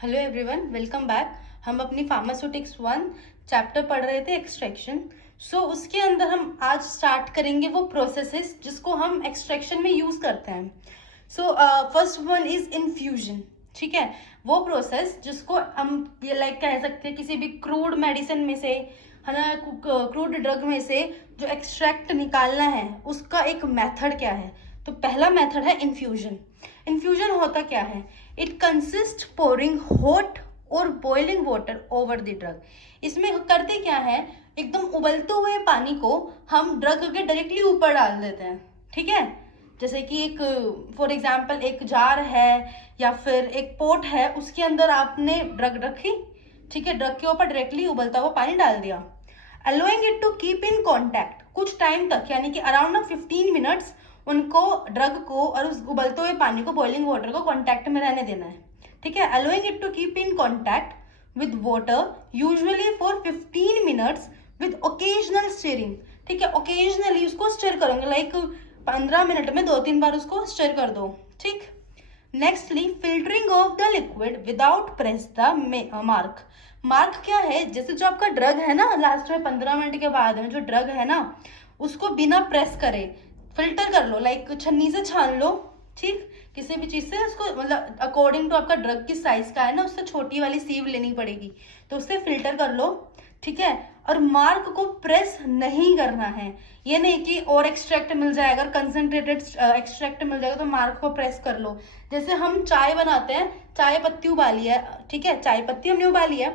Hello everyone, welcome back. हम अपनी pharmaceutics 1 chapter पढ़ रहे थे, एक्सट्रैक्शन। उसके अंदर हम आज स्टार्ट करेंगे वो प्रोसेसेस जिसको हम एक्सट्रैक्शन में यूज़ करते हैं। First one is infusion. ठीक है, वो प्रोसेस जिसको हम ये कह सकते हैं किसी भी क्रूड मेडिसिन में से, है ना, क्रूड ड्रग में से जो एक्सट्रैक्ट निकालना है उसका एक मेथड क्या है। तो पहला मेथड है इन्फ्यूजन। इन्फ्यूजन होता क्या है? इट कंसिस्ट पोरिंग हॉट और boiling water over the drug. इसमें करते क्या है, एकदम उबलते हुए पानी को हम ड्रग के डायरेक्टली ऊपर डाल देते हैं। ठीक है, जैसे कि एक फॉर एग्जांपल एक जार है या फिर एक पोट है, उसके अंदर आपने ड्रग रखी। ठीक है, ड्रग के ऊपर डायरेक्टली उबलता हुआ पानी डाल दिया, allowing it to keep in contact कुछ टाइम तक, यानी कि अराउंड 15 मिनट्स उनको ड्रग को और उस उबलते हुए पानी को, बॉइलिंग वाटर को कांटेक्ट में रहने देना है। ठीक है, allowing it to keep in contact with water usually for 15 minutes with occasional stirring. ठीक है, ओकेजनली उसको स्टिर करोगे, 15 मिनट में 2-3 बार उसको स्टिर कर दो। ठीक, nextly filtering of the liquid without press the mark. Mark क्या है? जैसे जो आपका ड्रग है ना, लास्ट में 15 मिनट के बाद में जो ड्रग है ना, उसको बिना प्रेस करे फिल्टर कर लो, छन्नी से छान लो। ठीक, किसी भी चीज से उसको, मतलब अकॉर्डिंग टू आपका ड्रग की साइज का है ना, उससे छोटी वाली सीव लेनी पड़ेगी, तो उससे फिल्टर कर लो। ठीक है, और मार्क को प्रेस नहीं करना है। ये नहीं कि और एक्सट्रैक्ट मिल जाएगा, अगर कंसंट्रेटेड एक्सट्रैक्ट मिल जाएगा तो मार्क को प्रेस कर लो। जैसे हम चाय बनाते हैं, चाय पत्ती उबाली है, ठीक है, चाय पत्ती हमने उबाली है,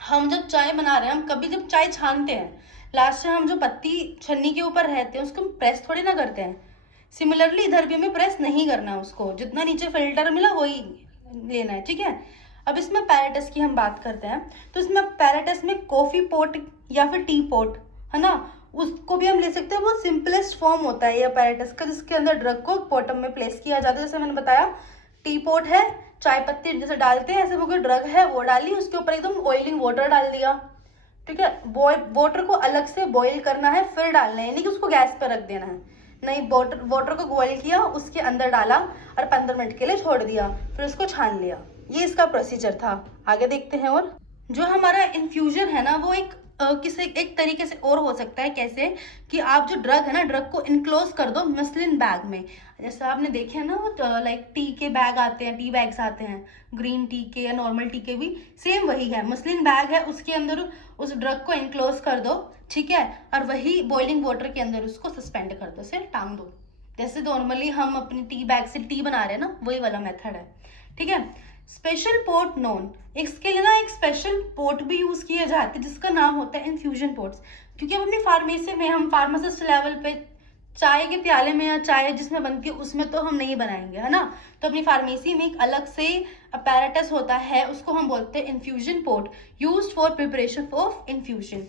हम जब चाय बना रहे हैं, हम कभी जब चाय छानते हैं, लास्ट में हम जो पत्ती छन्नी के ऊपर रहते हैं उसको हम प्रेस थोड़ी ना करते हैं। सिमिलरली इधर भी हमें प्रेस नहीं करना है, उसको जितना नीचे फिल्टर मिला वही लेना है। ठीक है, अब इसमें पैराटस की हम बात करते हैं, तो इसमें पैराटस में कॉफी पॉट या फिर टी पॉट, है ना, उसको भी हम ले सकते हैं। वो सिंपलेस्ट फॉर्म होता है ये पैराटस का, जिसके अंदर ड्रग को बॉटम में प्लेस किया जाता है। जैसे मैंने बताया, टी पॉट है, चाय पत्ती जैसे डालते हैं ऐसे, वो कोई ड्रग है वो डाली, उसके ऊपर एकदम ऑयलिंग वाटर डाल दिया। ठीक है, वाटर को अलग से बॉईल करना है फिर डालना है, यानी कि उसको गैस पर रख देना है नहीं। वाटर को बॉईल किया, उसके अंदर डाला और 15 मिनट के लिए छोड़ दिया, फिर उसको छान लिया। ये इसका प्रोसीजर था। आगे देखते हैं। और जो हमारा इन्फ्यूजन है ना, वो किसी एक तरीके से और हो सकता है। कैसे? कि आप जो ड्रग है ना, ड्रग को इनक्लोज कर दो मसलिन बैग में। जैसे आपने देखे हैं ना, वो टी के बैग आते हैं, टी बैग्स आते हैं, ग्रीन टी के या नॉर्मल टी के भी सेम वही है, मसलिन बैग है, उसके अंदर उस ड्रग को इनक्लोज कर दो। ठीक है, और वही बॉइलिंग वाटर के अंदर उसको सस्पेंड कर दो, सिर्फ टांग दो। जैसे नॉर्मली हम अपनी टी बैग से टी बना रहे हैं ना, वही वाला मेथड है। ठीक है, स्पेशल पोर्ट नोन, इसके लिए ना एक स्पेशल पोर्ट भी यूज किया जाता है जिसका नाम होता है इन्फ्यूजन पोर्ट्स। क्योंकि अब अपनी फार्मेसी में हम फार्मासिस्ट लेवल पे चाय के प्याले में या चाय जिसमें बनती है उसमें तो हम नहीं बनाएंगे, है ना। तो अपनी फार्मेसी में एक अलग से अपैरेटस होता है, उसको हम बोलते हैं infusion pot, used for preparation of infusion.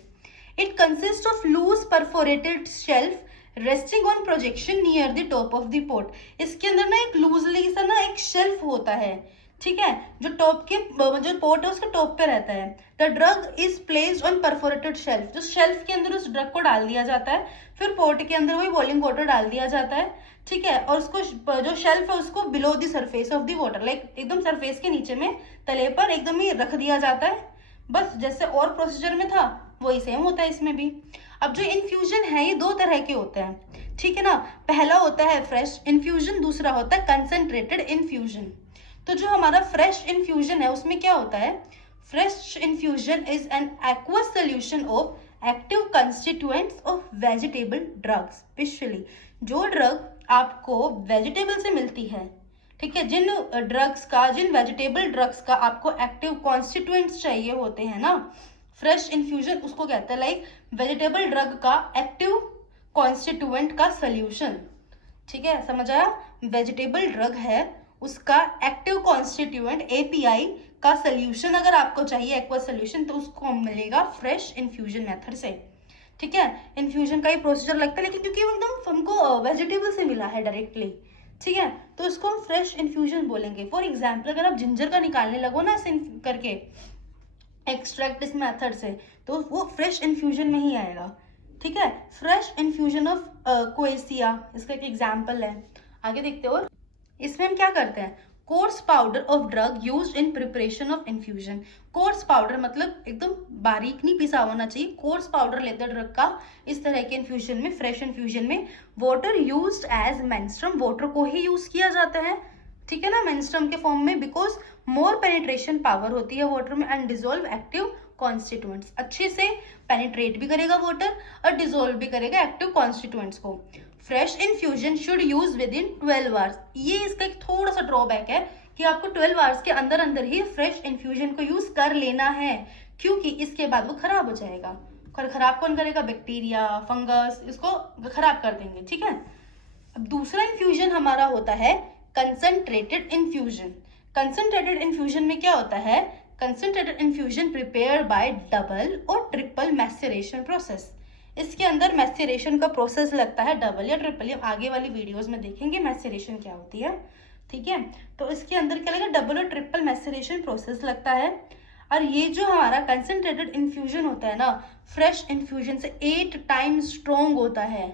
It consist of loose perforated shelf resting on projection near the top of the pot. इसके अंदर ना एक लूजली सा ना एक शेल्फ होता है। ठीक है, जो टॉप के जो पोर्ट है उसके टॉप पे रहता है। The drug is placed on perforated shelf, जो शेल्फ के अंदर उस ड्रग को डाल दिया जाता है, फिर पोर्ट के अंदर वही बॉइलिंग वाटर डाल दिया जाता है। ठीक है, और उसको जो शेल्फ है उसको below the surface of the water, एकदम सरफेस के नीचे में, तले पर एकदम ही रख दिया जाता है। बस जैसे और प्रोसीजर में था वही सेम होता है इसमें भी। अब जो इन्फ्यूजन है ये 2 तरह के होते हैं। ठीक है ना, पहला होता है फ्रेश इन्फ्यूजन, दूसरा होता है कंसंट्रेटेड इन्फ्यूजन। तो जो हमारा फ्रेश इन्फ्यूजन है उसमें क्या होता है? Fresh infusion is an aqueous solution of active constituents of vegetable drugs, specially जो ड्रग आपको वेजिटेबल से मिलती है। ठीक है, जिन वेजिटेबल ड्रग्स का आपको एक्टिव कॉन्स्टिट्यूएंट्स चाहिए होते हैं ना, फ्रेश इन्फ्यूजन उसको कहते हैं, वेजिटेबल ड्रग का एक्टिव कॉन्स्टिट्यूएंट का सोल्यूशन। ठीक है, समझ आया? वेजिटेबल ड्रग है, उसका एक्टिव कॉन्स्टिट्यूएंट एपीआई का सोल्यूशन अगर आपको चाहिए, एक्वस सोल्यूशन, तो उसको मिलेगा फ्रेश इन्फ्यूजन मेथड से। ठीक है, इन्फ्यूजन का ही प्रोसीजर लगता है, लेकिन क्योंकि वो एकदम हमको वेजिटेबल से मिला है डायरेक्टली, ठीक है, तो उसको हम फ्रेश इन्फ्यूजन बोलेंगे। फॉर एग्जाम्पल, अगर आप जिंजर का निकालने लगो ना ऐसे करके एक्सट्रैक्ट इस मेथड से, तो वो फ्रेश इन्फ्यूजन में ही आएगा। ठीक है, फ्रेश इन्फ्यूजन ऑफ कोएसिया इसका एक एग्जाम्पल है। आगे देखते हो। इसमें हम क्या करते हैं? Course powder of drug used in preparation of infusion. Course powder मतलब एकदम बारीक नहीं पिसा होना चाहिए, कोर्स पाउडर लेते ड्रग का इस तरह के इन्फ्यूजन में, फ्रेश इन्फ्यूजन में। Water used as menstruum, water को ही यूज किया जाता है, ठीक है ना, मेंस्ट्रुम के फॉर्म में, बिकॉज मोर पेनिट्रेशन पावर होती है वाटर में एंड डिजोल्व एक्टिव कॉन्स्टिट्यूएंट्स, अच्छे से पेनिट्रेट भी करेगा वाटर और डिजोल्व भी करेगा एक्टिव कॉन्स्टिट्यूएंट्स को। Fresh infusion should use with in 12 hours, ये इसका एक थोड़ा सा ड्रॉबैक है कि आपको 12 आवर्स के अंदर अंदर ही फ्रेश इन्फ्यूजन को यूज कर लेना है, क्योंकि इसके बाद वो खराब हो जाएगा। खराब कौन करेगा? बैक्टीरिया, फंगस, इसको खराब कर देंगे, ठीक है। अब दूसरा इन्फ्यूजन हमारा होता है कंसंट्रेटेड इन्फ्यूजन। कंसंट्रेटेड इन्फ्यूजन में क्या होता है? Concentrated infusion prepare by double और ट्रिपल मैसेरेशन प्रोसेस। इसके अंदर मैसेरेशन का प्रोसेस लगता है डबल या ट्रिपल, हम आगे वाली वीडियोस में देखेंगे मैसेरेशन क्या होती है, ठीक है। तो इसके अंदर क्या लगेगा? डबल और ट्रिपल मैसेरेशन प्रोसेस लगता है। और ये जो हमारा कंसंट्रेटेड इन्फ्यूजन होता है ना, फ्रेश इन्फ्यूजन से 8 टाइम्स स्ट्रॉन्ग होता है,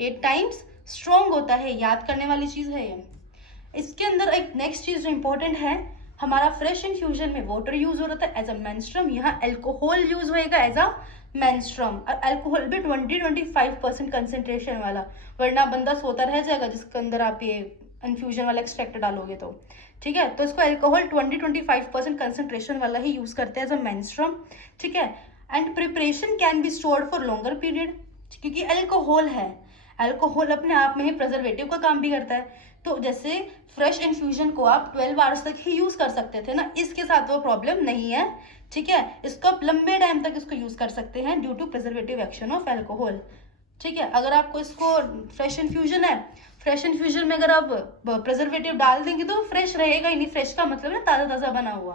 8 टाइम्स स्ट्रॉन्ग होता है, याद करने वाली चीज है ये। इसके अंदर एक नेक्स्ट चीज जो इंपॉर्टेंट है, हमारा फ्रेश इन्फ्यूजन में वाटर यूज हो रहा था एज अ मेंस्ट्रुम, यहाँ अल्कोहल यूज होएगा एज अ मेंस्ट्रुम, और अल्कोहल भी 20-25% कंसेंट्रेशन वाला, वरना बंदा सोता रह जाएगा जिसके अंदर आप ये इन्फ्यूजन वाला एक्सट्रैक्ट डालोगे तो, ठीक है। तो इसको अल्कोहल 20-25% कंसेंट्रेशन वाला ही यूज करते हैं एज अ मेंस्ट्रुम, ठीक है। And preparation can be stored for longer period, क्योंकि अल्कोहल है, अल्कोहल अपने आप में ही प्रिजर्वेटिव का काम भी करता है। तो जैसे फ्रेश इन्फ्यूजन को आप 12 आवर्स तक ही यूज कर सकते थे ना, इसके साथ वो प्रॉब्लम नहीं है, ठीक है। इसको आप लंबे टाइम तक इसको यूज कर सकते हैं due to preservative action of alcohol, ठीक है। अगर आपको इसको फ्रेश इन्फ्यूजन है, फ्रेश इन्फ्यूजन में अगर आप प्रिजर्वेटिव डाल देंगे तो फ्रेश रहेगा ही नहीं, फ्रेश का मतलब है ताजा ताजा बना हुआ,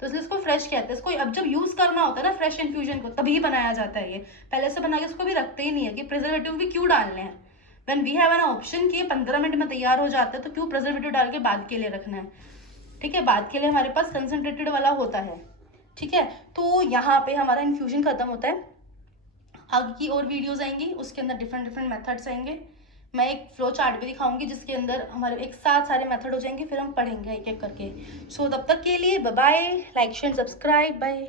तो इसलिए इसको फ्रेश कहते हैं। इसको अब जब यूज करना होता है ना फ्रेश इन्फ्यूजन को, तभी बनाया जाता है ये, पहले से बना के इसको भी रखते ही नहीं है कि प्रिजर्वेटिव भी क्यों डालने हैं। When we have an option कि 15 मिनट में तैयार हो जाता है, तो क्यों प्रिजर्वेटिव डाल के बाद के लिए रखना है, ठीक है। बाद के लिए हमारे पास कंसंट्रेटेड वाला होता है, ठीक है। तो यहाँ पे हमारा इन्फ्यूजन खत्म होता है। आगे की और वीडियोस आएंगी, उसके अंदर डिफरेंट डिफरेंट मेथड्स आएंगे, मैं एक फ्लो चार्ट भी दिखाऊंगी जिसके अंदर हमारे एक साथ सारे मेथड हो जाएंगे, फिर हम पढ़ेंगे एक एक करके। सो तब तक के लिए bye bye, like share subscribe, bye.